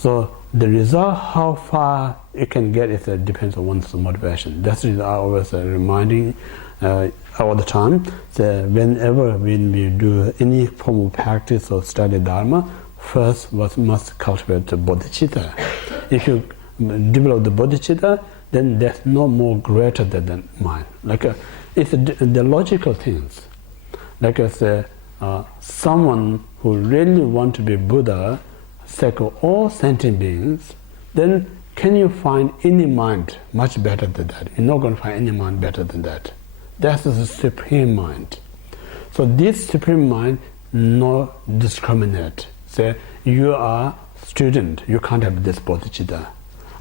So the result, how far you can get, it depends on one's motivation. That's the reason I always reminding all the time that whenever when we do any form of practice or study Dharma, first one must cultivate the bodhicitta. If you develop the bodhicitta, then there's no more greater than the mind. Like it's the logical things. Like I say, someone who really want to be Buddha, sake of all sentient beings, then can you find any mind much better than that? You're not going to find any mind better than that. That's the supreme mind. So this supreme mind no discriminate. Say you are student, you can't have this bodhicitta.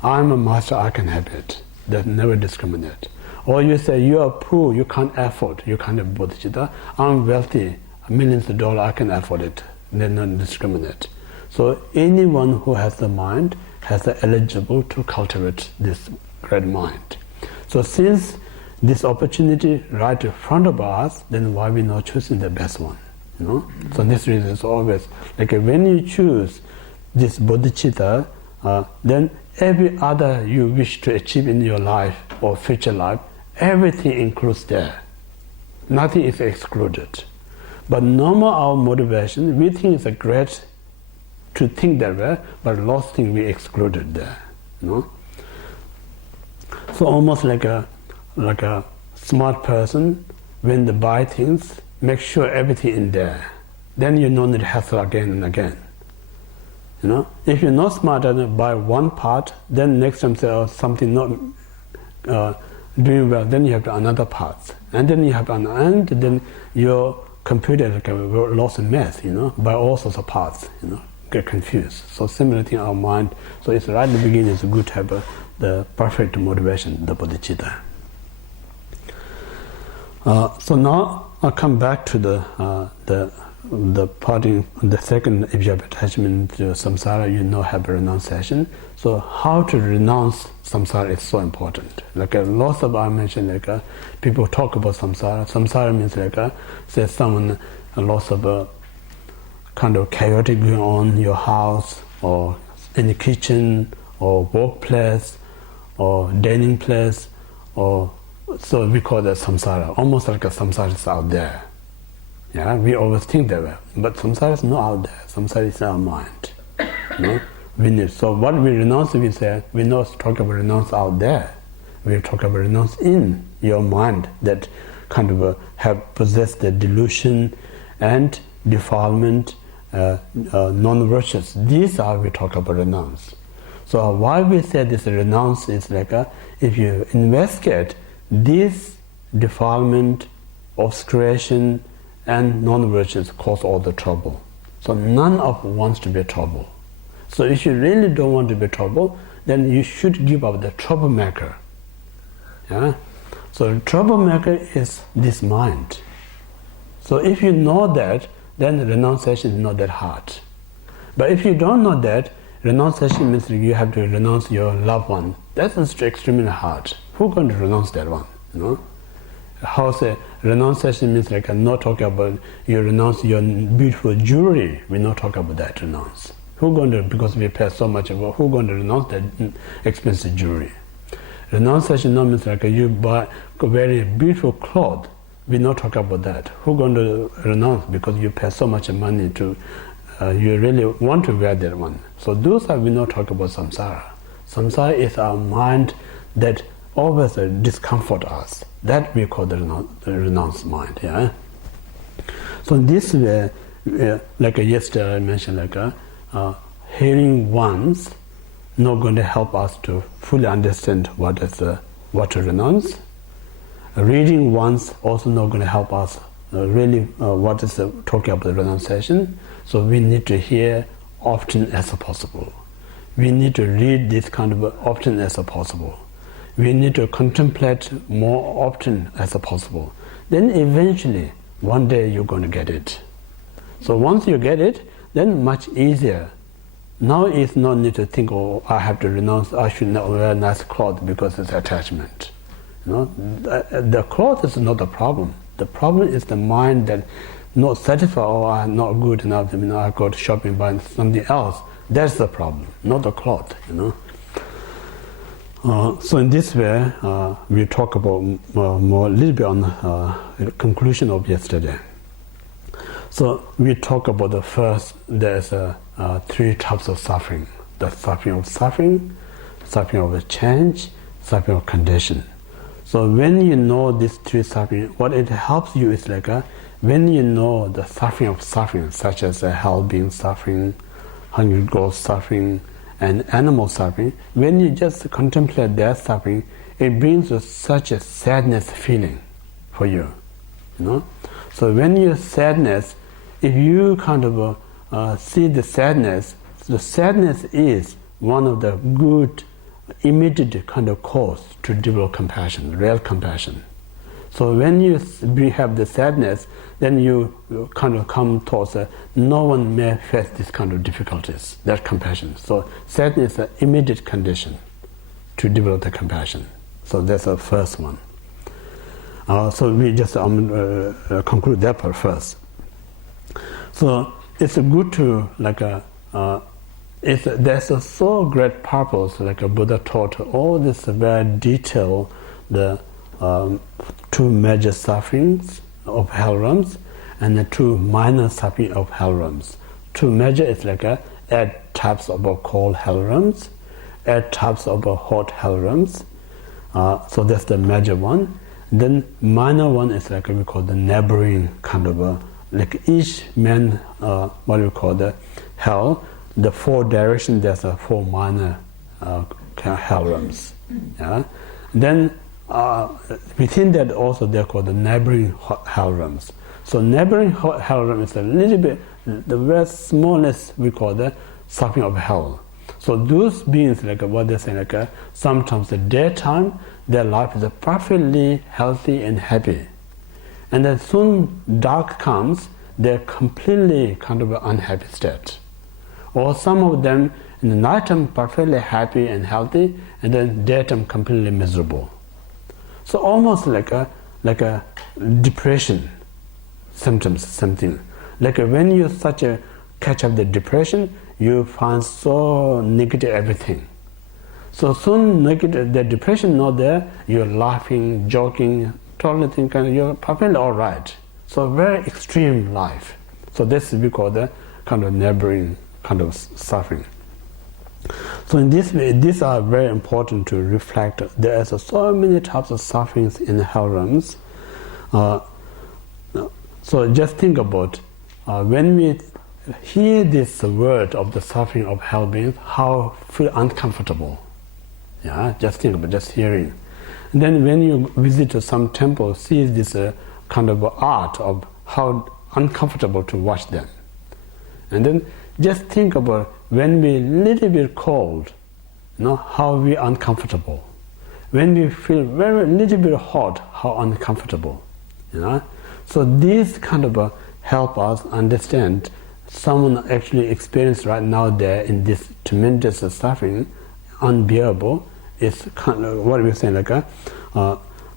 I'm a master, I can have it. That never discriminate. Or you say you are poor, you can't afford, you can't have bodhicitta. I'm wealthy, millions of dollars, I can afford it. They not discriminate. So anyone who has the mind has the eligible to cultivate this great mind. So since this opportunity right in front of us, then why we not choosing the best one? You know? So this reason is always like when you choose this bodhicitta, then every other you wish to achieve in your life or future life, everything includes there. Nothing is excluded. But normal our motivation, we think it's a great to think that way, but lost thing we excluded there. You know? So almost like a smart person, when they buy things, make sure everything in there. Then you don't need to hassle again and again. You know, if you're not smart enough, buy one part, then next time say something not doing well, then you have another part, and then you have and then your computer will lost in mess. You know, buy all sorts of parts. You know, get confused. So similar thing our mind. So it's right at the beginning. It's good to have the perfect motivation, the bodhicitta. So now I'll come back to the parting, the second, if you have attachment to samsara, you know, have a renunciation. So how to renounce samsara is so important. Like lots of I mentioned, like people talk about samsara. Samsara means like say someone lots of kind of chaotic going on in your house or in the kitchen or workplace or dining place, or so we call that samsara. Almost like a samsara is out there. Yeah, we always think that way, but samsara is not out there. Samsara is our mind. You know? So what we renounce, we say, we not talk about renounce out there. We talk about renounce in your mind that kind of have possessed the delusion and defilement, non-virtuous. These are we talk about renounce. So why we say this renounce is like if you investigate this defilement, obscuration, and non-virtues cause all the trouble. So none of wants to be trouble. So if you really don't want to be trouble, then you should give up the troublemaker. Yeah? So the troublemaker is this mind. So if you know that, then renunciation is not that hard. But if you don't know that, renunciation means you have to renounce your loved one. That's extremely hard. Who's going to renounce that one? You know? How say renunciation means like I'm not talking about you renounce your beautiful jewelry. We're not talking about that renounce. Who's going to, because we pay so much about, who's going to renounce that expensive jewelry? Renunciation not means like you buy a very beautiful cloth. We're not talking about that. Who's going to renounce because you pay so much money to, you really want to wear that one. So those are, we not talking about samsara. Samsara is our mind that always discomfort us. That we call the renounced mind. Yeah. So this way, like yesterday I mentioned, like hearing once not going to help us to fully understand what to renounce. Reading once also not going to help us really what is talking about renunciation. So we need to hear often as possible. We need to read this kind of often as possible. We need to contemplate more often as possible. Then eventually, one day you're going to get it. So once you get it, then much easier. Now it's no need to think, oh, I have to renounce, I should not wear nice clothes because it's attachment. You know, the cloth is not the problem. The problem is the mind that not satisfied, oh, I'm not good enough, I go to shopping, buy something else. That's the problem, not the cloth, So in this way, we talk about more a little bit on the conclusion of yesterday. So we talk about the first, there's three types of suffering. The suffering of a change, suffering of condition. So when you know these three suffering, what it helps you is when you know the suffering of suffering, such as hell being suffering, hungry ghost suffering, and animal suffering, when you just contemplate their suffering, it brings such a sadness feeling for you. So when you sadness, if you see the sadness is one of the good immediate cause to develop compassion, real compassion. So when you have the sadness, then you come towards no one may face this kind of difficulties, that compassion. So sadness is an immediate condition to develop the compassion. So that's the first one. So we just conclude that part first. So it's good to there's a so great purpose, like a Buddha taught all this very detail, the two major sufferings of hell realms and the two minor suffering of hell realms. Two major is 8 types of cold hell realms, 8 types of hot hell realms. So that's the major one. Then minor one is we call the neighboring each man, what we call the hell. The 4 directions, there's 4 minor hell realms. Yeah? Then within that also they're called the neighboring hell realms. So neighboring hell realm is a little bit, the very smallest we call the suffering of hell. So those beings, what they say, sometimes at daytime their life is perfectly healthy and happy. And then soon dark comes, they're completely unhappy state. Or some of them in the nighttime perfectly happy and healthy, and then daytime completely miserable. So almost like a depression symptoms, something. When you catch up the depression, you find so negative everything. So soon the depression not there, you're laughing, joking, tolerating, you're perfectly all right. So very extreme life. So this we call the neighboring suffering. So in this way, these are very important to reflect. There are so many types of sufferings in the hell realms. So just think about when we hear this word of the suffering of hell beings, how feel uncomfortable. Yeah, just think about just hearing. And then when you visit some temple, see this art of how uncomfortable to watch them. And then just think about when we little bit cold, how we uncomfortable. When we feel very little bit hot, how uncomfortable. So these help us understand someone actually experienced right now there in this tremendous suffering, unbearable. It's what we're saying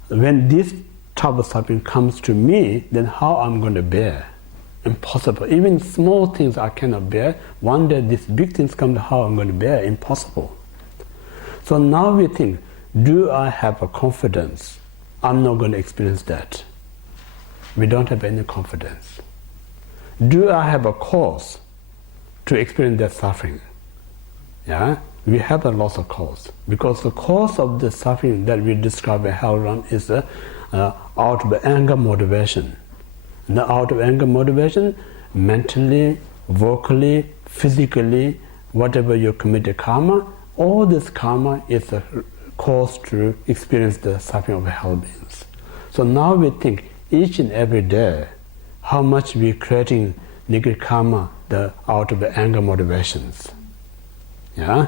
when this type of suffering comes to me, then how I'm going to bear? Impossible. Even small things I cannot bear. One day these big things come to how I'm going to bear. Impossible. So now we think, do I have a confidence? I'm not going to experience that. We don't have any confidence. Do I have a cause to experience that suffering? Yeah, we have a loss of cause, because the cause of the suffering that we describe in hell realm is out of anger motivation. And out of anger motivation, mentally, vocally, physically, whatever you committed karma, all this karma is a cause to experience the suffering of hell beings. So now we think each and every day how much we're creating negative karma out of the anger motivations. Yeah?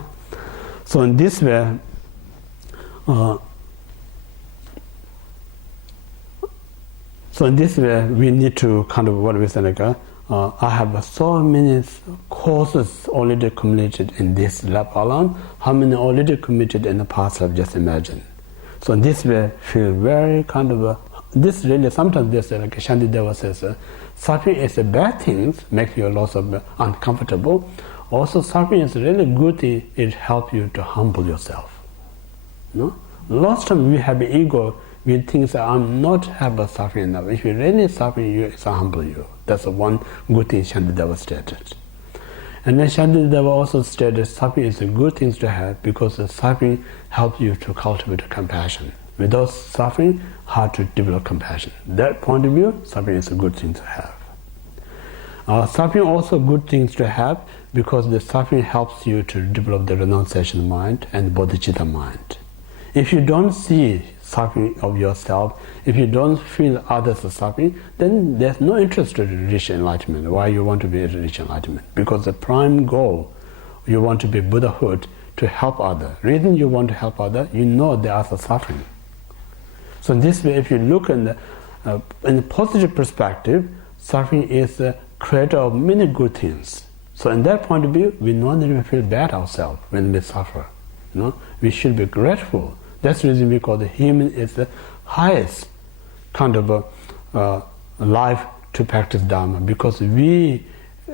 So in this way, we need to what we say I have so many courses already committed in this life alone. How many already committed in the past life? Just imagine. So in this way, feel very this really sometimes they say Shantideva says, suffering is a bad thing, makes you a lot of uncomfortable, Also, suffering is a really good thing. It helps you to humble yourself. No? Lots of times we have an ego. We think that I'm not have a suffering enough. If you really suffering, it's humble you. That's the one good thing Shantideva stated. And then Shantideva also stated suffering is a good thing to have because the suffering helps you to cultivate compassion. Without suffering, hard to develop compassion. That point of view, suffering is a good thing to have. Suffering also good things to have because the suffering helps you to develop the renunciation mind and bodhicitta mind. If you don't see suffering of yourself, if you don't feel others are suffering, then there's no interest to reach enlightenment. Why you want to be reach enlightenment? Because the prime goal, you want to be Buddhahood, to help others. Reason you want to help others, you know they are suffering. So in this way, if you look in the positive perspective, suffering is the creator of many good things. So in that point of view, we don't even feel bad ourselves when we suffer. We should be grateful. That's the reason we call the human is the highest kind of life to practice Dharma, because we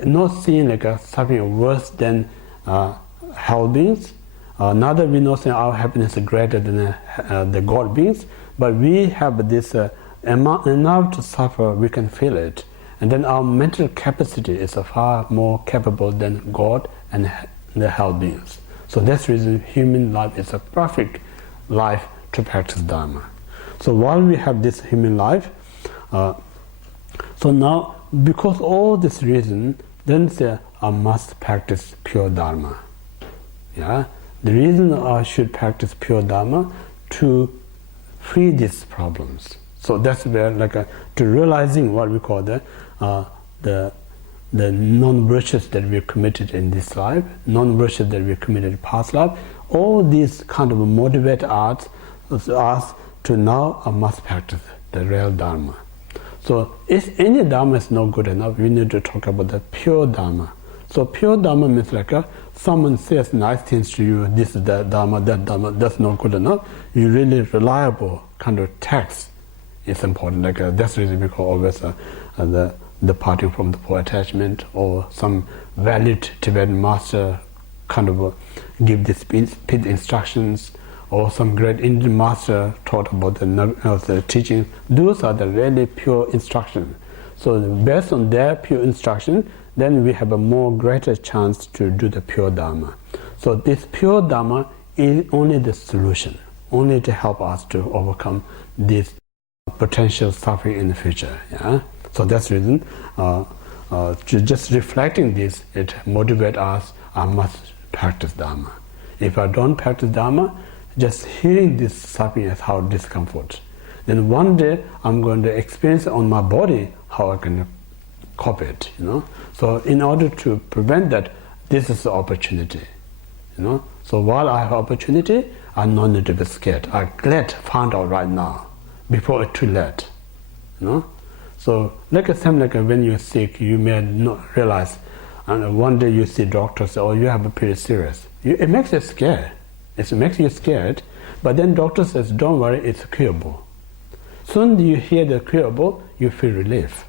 not seeing like a suffering worse than hell beings. Neither we not saying our happiness is greater than the God beings, but we have this enough to suffer, we can feel it. And then our mental capacity is far more capable than God and the hell beings. So that's the reason human life is a perfect life to practice Dharma. So while we have this human life, so now because all this reason, then say I must practice pure Dharma. Yeah, the reason I should practice pure Dharma to free these problems. So that's where to realizing what we call the non-virtues that we committed in this life, non-virtues that we committed in past life. All these kind of motivate us to now I must practice the real Dharma. So if any Dharma is not good enough, we need to talk about the pure Dharma. So pure Dharma means someone says nice things to you, this is the Dharma, that Dharma, that's not good enough. You really reliable kind of text is important. That's the reason we call always the departing from the poor attachment, or some valid Tibetan master kind of give the speed instructions, or some great Indian master taught about the teaching. Those are the really pure instructions. So based on their pure instruction, then we have a more greater chance to do the pure Dharma. So this pure Dharma is only the solution, only to help us to overcome this potential suffering in the future. Yeah. So that's the reason, just reflecting this, it motivates us, I must practice Dharma. If I don't practice Dharma, just hearing this suffering as how discomfort, then one day I'm going to experience on my body how I can cope it. So in order to prevent that, this is the opportunity. So while I have opportunity, I don't need to be scared. I'm glad find out right now, before it's too late. So when you're sick, you may not realize, and one day you see doctors say, oh, you have a pretty serious. It makes you scared. It makes you scared, but then doctor says, don't worry, it's curable. Soon you hear the curable, you feel relief.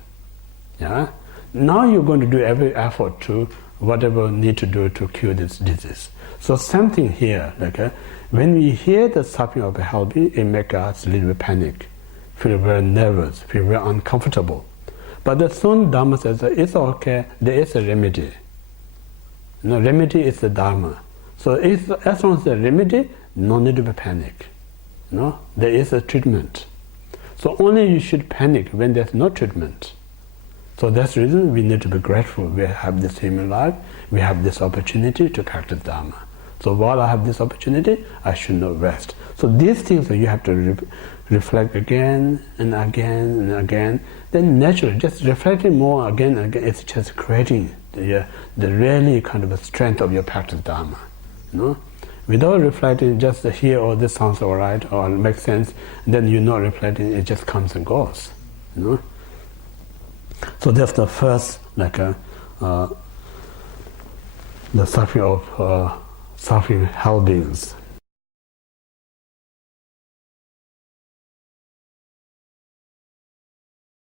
Yeah. Now you're going to do every effort to whatever need to do to cure this disease. So something here, when we hear the suffering of a healthy, it makes us a little bit panic, feel very nervous, feel very uncomfortable. But the soon Dharma says it's okay, there is a remedy. Remedy is the Dharma. So as long as the remedy, no need to be panic. There is a treatment. So only you should panic when there's no treatment. So that's the reason we need to be grateful. We have this human life, we have this opportunity to practice Dharma. So while I have this opportunity, I should not rest. So these things you have to reflect again and again and again. Then naturally, just reflecting more again and again, it's just creating the really kind of a strength of your practice Dharma. Without reflecting, just hear, oh, this sounds all right, or makes sense, then you're not reflecting, it just comes and goes. So that's the first, the suffering of suffering hell beings.